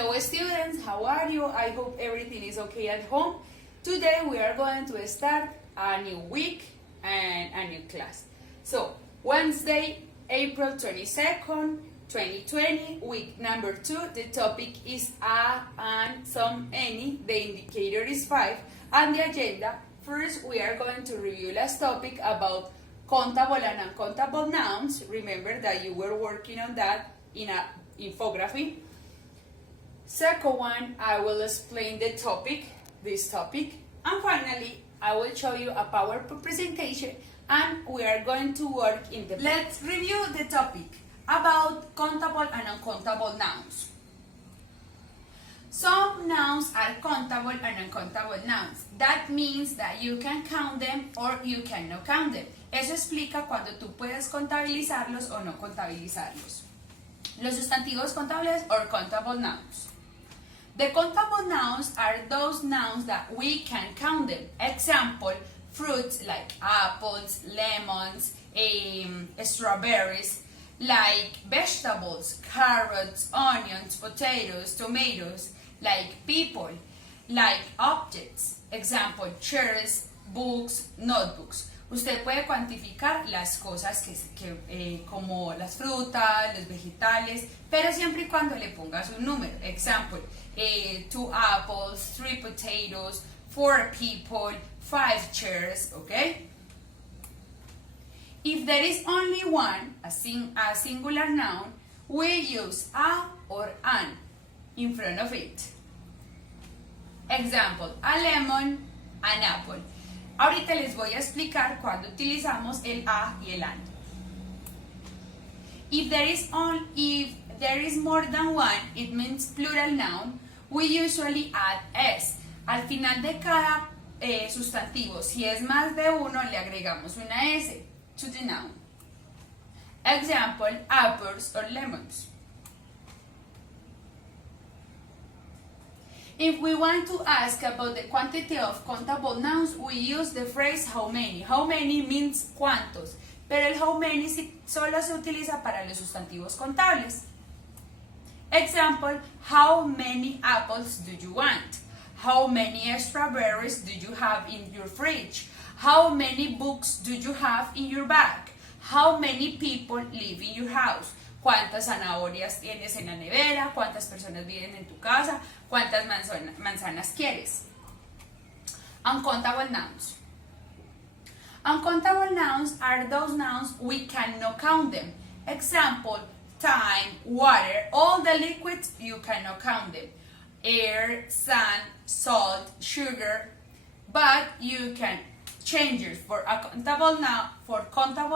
Hello students, how are you? I hope everything is okay at home. Today we are going to start a new week and a new class. So, Wednesday, April 22nd, 2020, week number 2. The topic is a, and, some, any. The indicator is 5. And the agenda, first we are going to review last topic about countable and uncountable nouns. Remember that you were working on that in a infography. Second one, I will explain the topic, this topic. And finally, I will show you a PowerPoint presentation and we are going to work in the... Let's review the topic about countable and uncountable nouns. Some nouns are countable and uncountable nouns. That means that you can count them or you cannot count them. Eso explica cuando tú puedes contabilizarlos o no contabilizarlos. Los sustantivos contables or countable nouns. The countable nouns are those nouns that we can count them. Example, fruits like apples, lemons, strawberries, like vegetables, carrots, onions, potatoes, tomatoes, like people, like objects. Example, chairs, books, notebooks. Usted puede cuantificar las cosas como las frutas, los vegetales, pero siempre y cuando le pongas un número. Example, 2 apples, 3 potatoes, 4 people, 5 chairs, okay? If there is only one, a singular noun, we use a or an in front of it. Example, a lemon, an apple. Ahorita les voy a explicar cuando utilizamos el a y el an. If there is more than one, it means plural noun. We usually add s. Al final de cada sustantivo, si es más de uno, le agregamos una s to the noun. Example, apples or lemons. If we want to ask about the quantity of countable nouns, we use the phrase how many. How many means cuántos, pero el how many solo se utiliza para los sustantivos contables. Example, how many apples do you want? How many strawberries do you have in your fridge? How many books do you have in your bag? How many people live in your house? ¿Cuántas zanahorias tienes en la nevera? ¿Cuántas personas viven en tu casa? ¿Cuántas manzanas quieres? Uncountable nouns. Uncountable nouns are those nouns we cannot count them. Example, time, water, all the liquids, you cannot count them. Air, sun, salt, sugar, but you can change it for a countable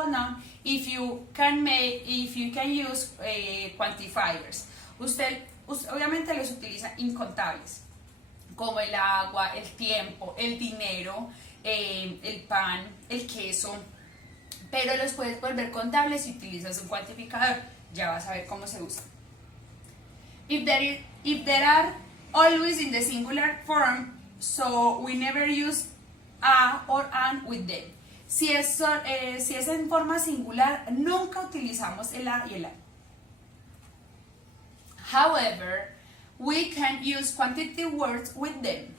noun if you can use quantifiers. Usted obviamente los utiliza incontables, como el agua, el tiempo, el dinero, el pan, el queso, pero los puedes volver contables si utilizas un cuantificador. Ya vas a ver cómo se usa. If there are always in the singular form, so we never use a or an with them. Si es en forma singular, nunca utilizamos el a y el an. However, we can use quantitative words with them.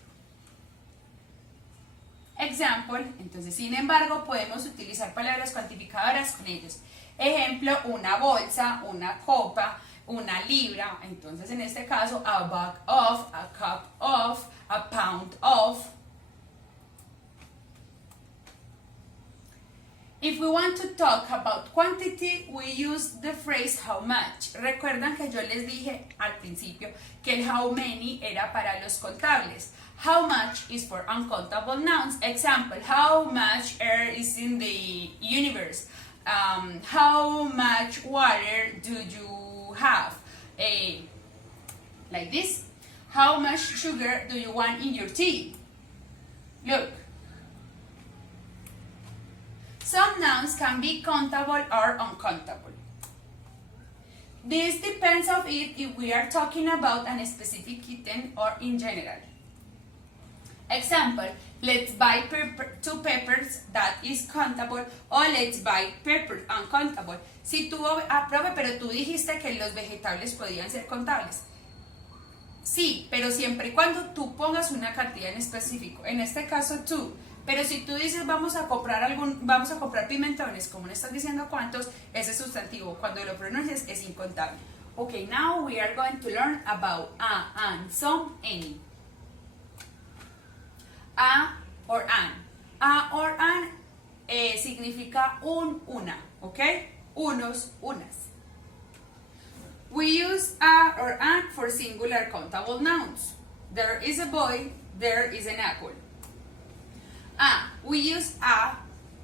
Example, entonces, sin embargo, podemos utilizar palabras cuantificadoras con ellos. Ejemplo, una bolsa, una copa, una libra. Entonces, en este caso, a bag of, a cup of, a pound of. If we want to talk about quantity, we use the phrase how much. Recuerdan que yo les dije al principio que el how many era para los contables. How much is for uncountable nouns. Example, how much air is in the universe? How much water do you have? Like this. How much sugar do you want in your tea? Look. Some nouns can be countable or uncountable. This depends on if we are talking about a specific item or in general. Example, let's buy 2 peppers, that is countable, or let's buy peppers, uncountable. Si tú, profe, pero tú dijiste que los vegetales podían ser contables. Sí, pero siempre y cuando tú pongas una cantidad en específico. En este caso, tú. Pero si tú dices vamos a comprar pimentones, como no estás diciendo cuántos, ese sustantivo cuando lo pronuncias es incontable. Okay, now we are going to learn about a, an, some, any. A or an. A or an significa un, una, ¿ok? Unos, unas. We use a or an for singular countable nouns. There is a boy, there is an apple. We use a,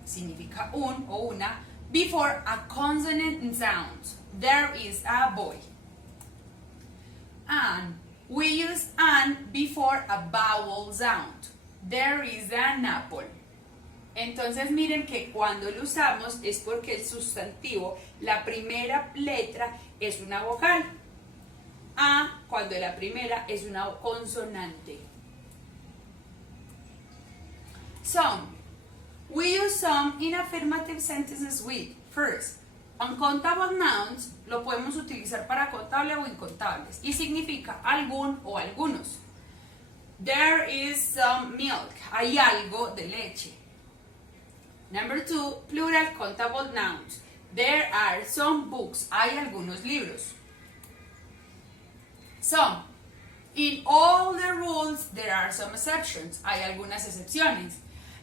significa un o una, before a consonant sound. There is a boy. An, we use an before a vowel sound. There is an apple. Entonces miren que cuando lo usamos es porque el sustantivo, la primera letra es una vocal. A, cuando la primera es una consonante. Some. We use some in affirmative sentences with, first, uncountable nouns, lo podemos utilizar para contable o incontables, y significa algún o algunos. There is some milk, hay algo de leche. Number 2, plural countable nouns. There are some books, hay algunos libros. Some. In all the rules, there are some exceptions, hay algunas excepciones.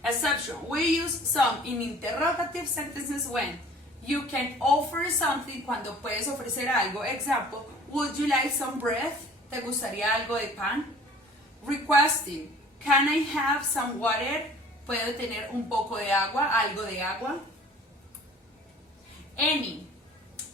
Exception. We use some in interrogative sentences when you can offer something, cuando puedes ofrecer algo. Example, would you like some bread? ¿Te gustaría algo de pan? Requesting, can I have some water? ¿Puedo tener un poco de agua? ¿Algo de agua? Any.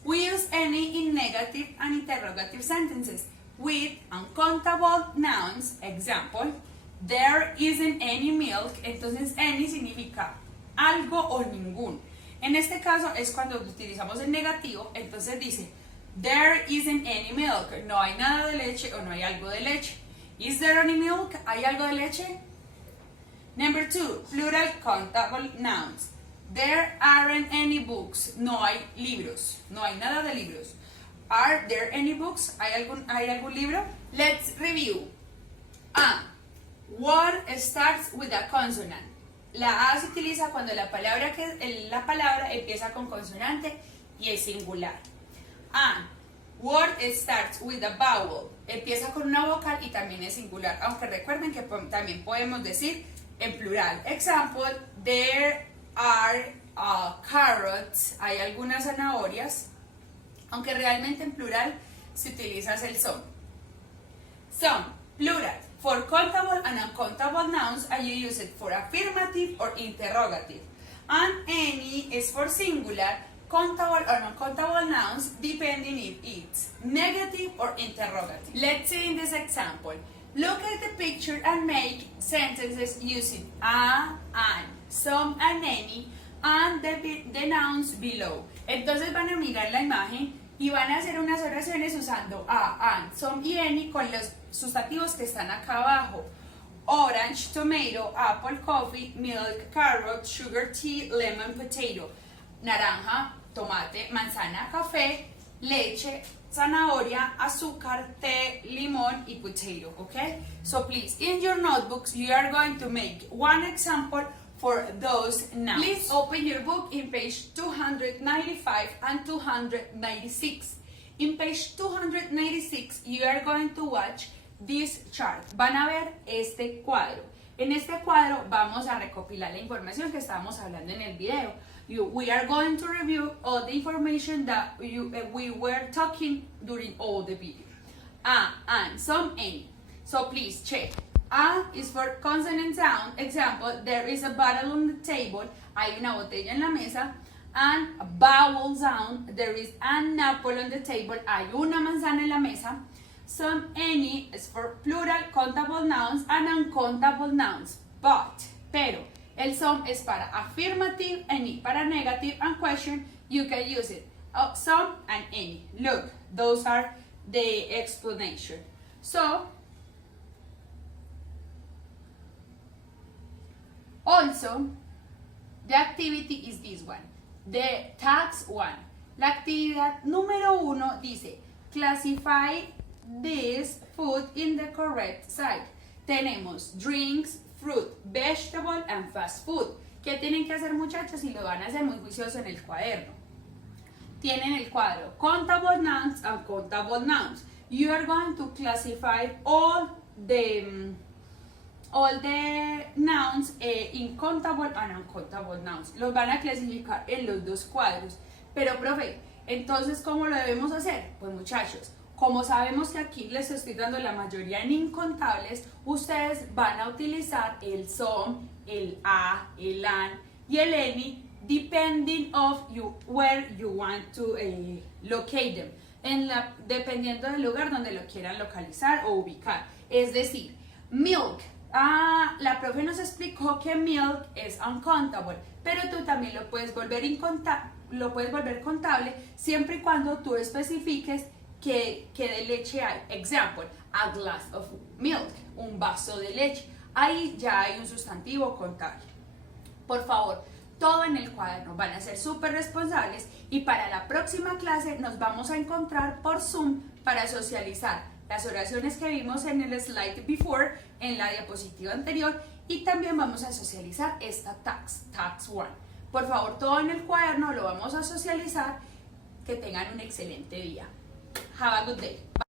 We use any in negative and interrogative sentences with uncountable nouns. Example, there isn't any milk. Entonces any significa algo o ningún. En este caso es cuando utilizamos el negativo. Entonces dice there isn't any milk. No hay nada de leche o no hay algo de leche. Is there any milk? ¿Hay algo de leche? Number 2, plural countable nouns. There aren't any books. No hay libros. No hay nada de libros. Are there any books? ¿Hay algún libro? Let's review. A. Word starts with a consonant. La A se utiliza cuando la palabra empieza con consonante y es singular. A. Word starts with a vowel. Empieza con una vocal y también es singular. Aunque recuerden que también podemos decir en plural. Example, there are carrots. Hay algunas zanahorias. Aunque realmente en plural se utiliza el some. Some, plural. For countable and uncountable nouns, and you use it for affirmative or interrogative. And any is for singular, countable or uncountable nouns, depending if it's negative or interrogative. Let's see in this example. Look at the picture and make sentences using a, an, some, and any, and the nouns below. Entonces van a mirar la imagen y van a hacer unas oraciones usando a, an, some y any con los sustantivos que están acá abajo. Orange, tomato, apple, coffee, milk, carrot, sugar, tea, lemon, potato. Naranja, tomate, manzana, café, leche, zanahoria, azúcar, té, limón y potato, okay? So please, in your notebooks, you are going to make one example for those nouns. Please open your book in page 295 and 296. In page 296, you are going to watch this chart. Van a ver este cuadro. En este cuadro vamos a recopilar la información que estábamos hablando en el video. We are going to review all the information that we were talking during all the video. A, and, some, any. So please check. A is for consonant sound. Example, there is a bottle on the table. Hay una botella en la mesa. And a vowel sound. There is an apple on the table. Hay una manzana en la mesa. Some, any is for plural countable nouns and uncountable nouns. Pero, el some es para affirmative, any para negative, and question, you can use it. Some and any. Look, those are the explanation. So, also, the activity is this one. The task 1. La actividad número 1 dice, classify this food in the correct side. Tenemos drinks, fruit, vegetable, and fast food. ¿Qué tienen que hacer, muchachos? Y lo van a hacer muy juicioso en el cuaderno. Tienen el cuadro Countable Nouns and Uncountable Nouns. You are going to classify all the nouns in countable and uncountable nouns. Los van a clasificar en los dos cuadros. Pero, profe, entonces, ¿cómo lo debemos hacer? Pues, muchachos, como sabemos que aquí les estoy dando la mayoría en incontables, ustedes van a utilizar el some, el a, el an y el any, depending of where you want to locate them, dependiendo del lugar donde lo quieran localizar o ubicar. Es decir, milk. La profe nos explicó que milk es uncountable, pero tú también lo puedes volver contable siempre y cuando tú especifiques que de leche hay. Example, a glass of milk, un vaso de leche. Ahí ya hay un sustantivo contable. Por favor, todo en el cuaderno, van a ser súper responsables y para la próxima clase nos vamos a encontrar por Zoom para socializar las oraciones que vimos en el slide before, en la diapositiva anterior, y también vamos a socializar esta tax 1. Por favor, todo en el cuaderno lo vamos a socializar. Que tengan un excelente día. Have a good day. Bye.